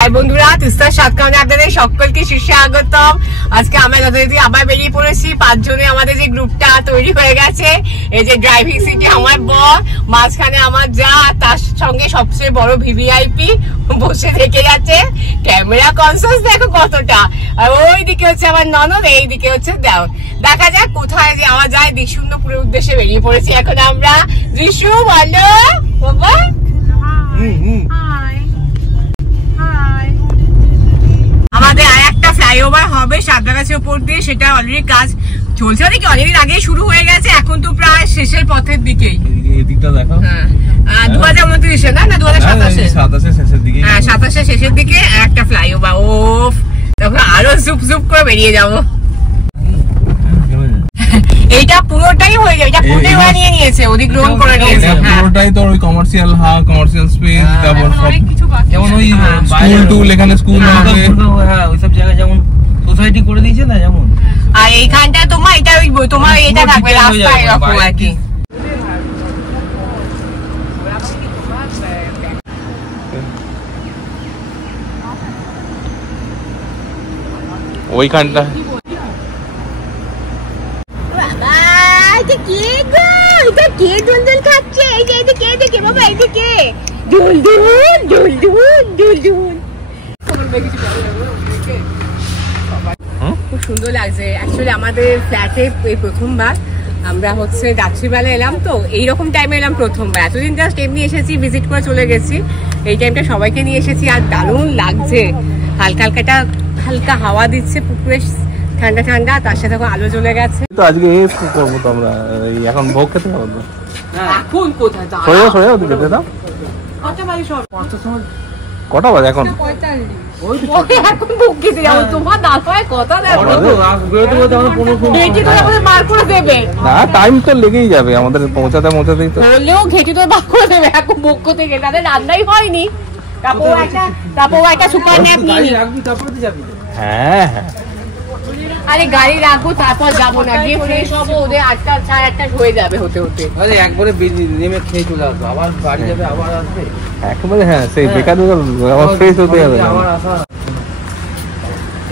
বন্ধুরা তিস্তার সাতকাউনে আপনাদের সকলকে সুস্বাগতম। আজকে আমরা যথারীতি আবার বেরিয়ে পড়েছি। 5 জনে আমাদের যে গ্রুপটা তৈরি হয়ে গেছে। এই যে ড্রাইভিং সিটে আমার বর, মাঝখানে আমার যা, তার সঙ্গে সবচেয়ে বড় ভিভিআইপি বসে থেকে যাচ্ছে। ক্যামেরা কনসাস দেখো কতটা। আর ওই দিকে হচ্ছে আমার ননদ, এই দিকে হচ্ছে দেও। দেখা যাক কোথায় যাওয়া যায়। দিকশুন্নপুরের উদ্দেশ্যে বেরিয়ে পড়েছি এখন আমরা। ঋষু বলো বাবা। আমাদের আর একটা ফ্লাইওভার হবে সাতগাছির উপর দিয়ে, সেটা অলরেডি কাজ চলছে, নাকি অনেকদিন আগে শুরু হয়ে গেছে, এখন তো প্রায় শেষের পথের দিকেই। এদিকটা দেখো। হ্যাঁ 2029 না 2027 শেষের দিকে। হ্যাঁ 27 শেষের দিকে একটা ফ্লাইওভার। ও তখন আরো জুপ জুপ করে বেরিয়ে যাবো। এইটা পুরোটাই হয়ে যাবে, এটা পুরোটাই বানিয়ে নিয়েছে, অধিগ্রহণ করে নিয়েছে। পুরোটাই তো ওই কমার্শিয়াল কমার্শিয়াল স্পেস, তারপর সব যেমন ওই স্কুল টুল, এখানে স্কুল হবে, হ্যাঁ ওই সব জায়গা যেমন সোসাইটি করে দিয়েছে না যেমন। আর এইখানটা তোমার এটা তোমার এটা থাকবে রাস্তা এরকম আর কি। ওইখানটা খুব সুন্দর লাগছে। অ্যাকচুয়ালি আমাদের ফ্ল্যাটে এই প্রথমবার আমরা হচ্ছে রাত্রিবেলা এলাম, তো এইরকম টাইমে এলাম প্রথমবার। এতদিন জাস্ট এমনি এসেছি, ভিজিট করে চলে গেছি। এই টাইমটা সবাইকে নিয়ে এসেছি আর দারুণ লাগছে। হালকা হালকাটা হালকা হাওয়া দিচ্ছে, পুকুরে ঠান্ডা ঠান্ডা, তার সাথে আলো জ্বলে গেছে। তো আজকে এই করবো তো আমরা, এখন ভোগ খেতে হবে না এখন কোথায় সরে ওদিকে দাও। কটা বাজে এখন? এখন ভোগ খেতে যাবো। তোমার দাদায় কথা দেখো, বার করে দেবে না, টাইম তো লেগেই যাবে আমাদের পৌঁছাতেই তো। বললেও ঘেঁটি তো বার করে দেবে। এখন ভোগ করতে গেলে তাদের রান্নাই হয়নি। তারপর একটা সুপার ন্যাপ নিয়ে নি। হ্যাঁ হ্যাঁ, আরে গাড়ি রাখবো তারপর যাবো না, গিয়ে ফ্রেশ হবো। ওদের 8টা 8:30 হয়ে যাবে হতে হতে। আরে একবারে নেমে খেয়ে চলে আসবো, আবার বাড়ি যাবে, আবার আসবে একেবারে। হ্যাঁ সেই বেকার আবার ফ্রেশ হতে হবে, আবার আসা।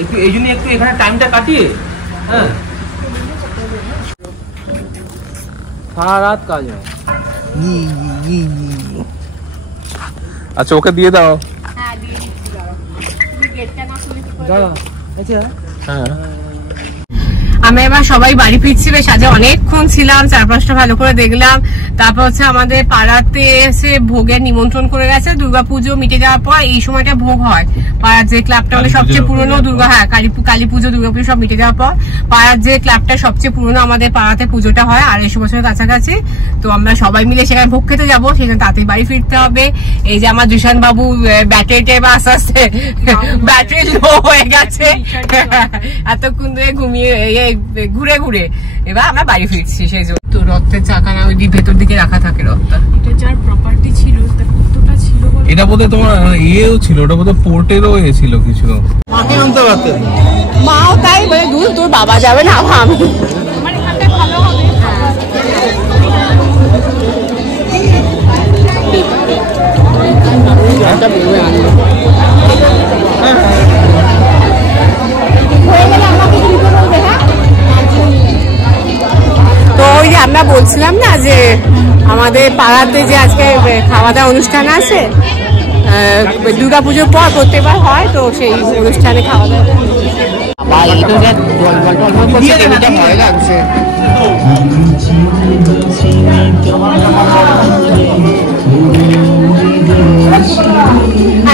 একটু এই জন্য একটু এখানে টাইমটা কাটিয়ে, হ্যাঁ সারা রাত কাজ হয়। আচ্ছা ওকে দিয়ে দাও। হ্যাঁ দিয়ে দিচ্ছি, দাঁড়াও। তুমি গেটটা না খুলে কি করে? দাঁড়া, আচ্ছা হ্যাঁ আমরা এবার সবাই বাড়ি ফিরছি। বেশ আজ অনেকক্ষণ ছিলাম, চারপাশটা ভালো করে দেখলাম। তারপর হচ্ছে আমাদের পাড়াতে এসে ভোগের নিমন্ত্রণ করে গেছে। দুর্গাপুজো মিটে যাওয়ার পর এই সময়টা ভোগ হয়। পাড়ার যে ক্লাবটা আমাদের সবচেয়ে পুরনো কালী পুজো দুর্গাপুজো সব মিটে যাওয়ার পর পাড়ার যে ক্লাবটা সবচেয়ে পুরনো আমাদের পাড়াতে পুজোটা হয় 250 বছরের কাছাকাছি। তো আমরা সবাই মিলে সেখানে ভোগ খেতে যাবো, সেখানে তাড়াতাড়ি বাড়ি ফিরতে হবে। এই যে আমার জুশান বাবু ব্যাটারিটা এবার আস্তে আস্তে ব্যাটারি লো হয়ে গেছে, এতক্ষণ ধরে ঘুরে ঘুরে এবার আমরা বাড়ি ফিরছি। সেই জন্য তো রথের চাকানা ওই ভেতর দিকে রাখা থাকে রথটা। এটা যার প্রপার্টি ছিল, কতটা ছিল এটা বোধহয় তোমার ইয়েও ছিল, ওটা বোধহয় পোর্টেরও ছিল কিছু। মাকে আনতে পারতে মাও তাই বলে, দূর তোর বাবা যাবে না, আমি আমার এখানটা ভালো হবে। তো ওই যে আমরা বলছিলাম না যে আমাদের পাড়াতে যে আজকে খাওয়া দাওয়া অনুষ্ঠান আছে, দুর্গাপুজোর পর প্রত্যেকবার হয়, তো সেই অনুষ্ঠানে খাওয়া দাওয়া ভয় লাগছে।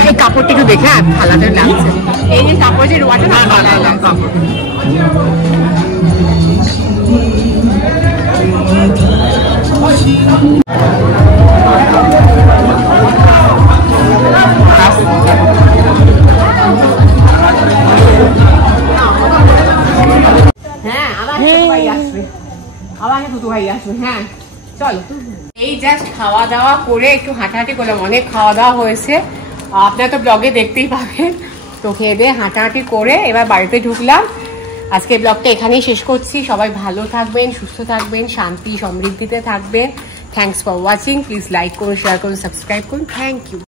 এই কাপড়টা একটু দেখে ভালোতে লাগছে। এই যে কাপড় যে রোয়াটা না ভালো লাগছে। হ্যাঁ আবার দুটো ভাই আসবে। হ্যাঁ চলো। এই জাস্ট খাওয়া দাওয়া করে একটু হাঁটাহাঁটি করলাম, অনেক খাওয়া দাওয়া হয়েছে, আপনারা তো ব্লগে দেখতেই পাবেন। তো খেয়ে দিয়ে হাঁটাহাঁটি করে এবার বাড়িতে ঢুকলাম। আজকে ব্লগটা এখানেই শেষ করছি। সবাই ভালো থাকবেন, সুস্থ থাকবেন, শান্তি সমৃদ্ধিতে থাকবেন। Thanks for watching. Please like করুন, শেয়ার করুন, সাবস্ক্রাইব করুন। Thank you.